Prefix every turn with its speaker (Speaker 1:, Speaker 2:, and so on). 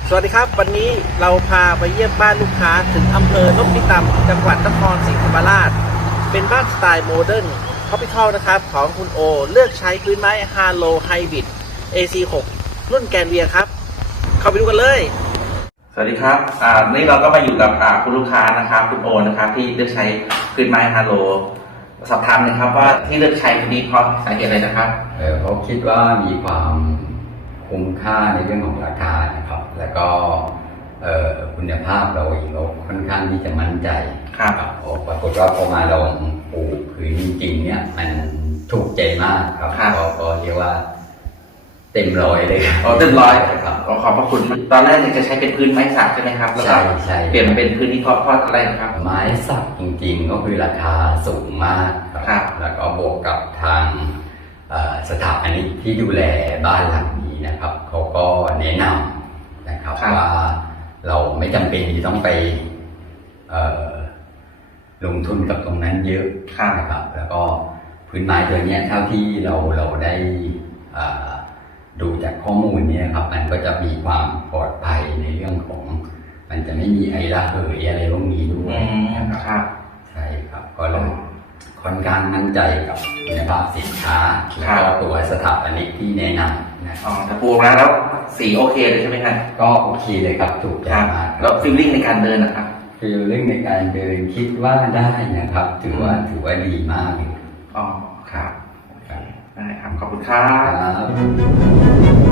Speaker 1: สวัสดีครับวันนี้เราพาไปเยี่ยมบ้านลูกค้าถึงอำเภอนพิตำจังหวัดนครศรีธรรมราชเป็นบ้านสไตล์โมเดิร์นท็อปปิคอลนะครับของคุณโอเลือกใช้พื้นไม้ฮาโลไฮบริด AC6 รุ่นแกนเวียครับเข้าไปดูกันเลยสวัสดีครับนี่เราก็มาอยู่กับคุณลูกค้านะครับคุณโอนะครับที่เลือกใช้พื้นไม้ฮาโลสอบถามนะครับว่าที่เลือกใช้ตัวนี้เพราะสาเหตุอะไรนะครับ
Speaker 2: เขาคิดว่ามีความคุ้มค่าในเรื่องของราคานะครับแล้วก็คุณภาพเราค่อนข้างที่จะมั่นใจ
Speaker 1: ครับ
Speaker 2: ปรากฏว่าพอมาลองปลูกผืนจริงๆเนี่ยมันถูกใจมากครับก็เรียกว่าเต็มร้อยเลยครับ
Speaker 1: เต็มร้อยครับขอบพระคุณตอนแรกจะใช้เป็นพื้นไม้สักใช่ไหมครับแล้วก็เปลี่ยนเป็นพื้นที่เพาะอะไรครับ
Speaker 2: ไม้สักจริงๆก็คือราคาสูงมาก
Speaker 1: ครับ
Speaker 2: แล้วก็บวกกับทางสถาปนิกที่ดูแลบ้านหลังนี้นะครับเขาก็แนะนำนะครับว่าเราไม่จำเป็นที่ต้องไปลงทุนกับตรงนั้นเยอะนะครับแล้วก็พื้นไม้ตัวนี้เท่าที่เราได้ดูจากข้อมูลนี้ครับมันก็จะมีความปลอดภัยในเรื่องของมันจะไม่มีไอระเหยอะไรพวกนี้ด้วย
Speaker 1: นะครับ
Speaker 2: ใช่ครับก็เลยค่อนข้างมั่นใจกับคุณภาพสินค้าแล้วก็ตัวสถาปนิกที่แนะนำนะ
Speaker 1: แต่ปลูกแล้วสีโอเคเลยใช่ไหมครับ
Speaker 2: ก็โอเคเลยครับถูกใจมาก
Speaker 1: แล้วฟีลลิ่งในการเดินนะครับ
Speaker 2: ฟีลลิ่งในการเดินคิดว่าได้นะครับถือว่าดีมากเลย
Speaker 1: ครับได้ครับขอบคุณครับ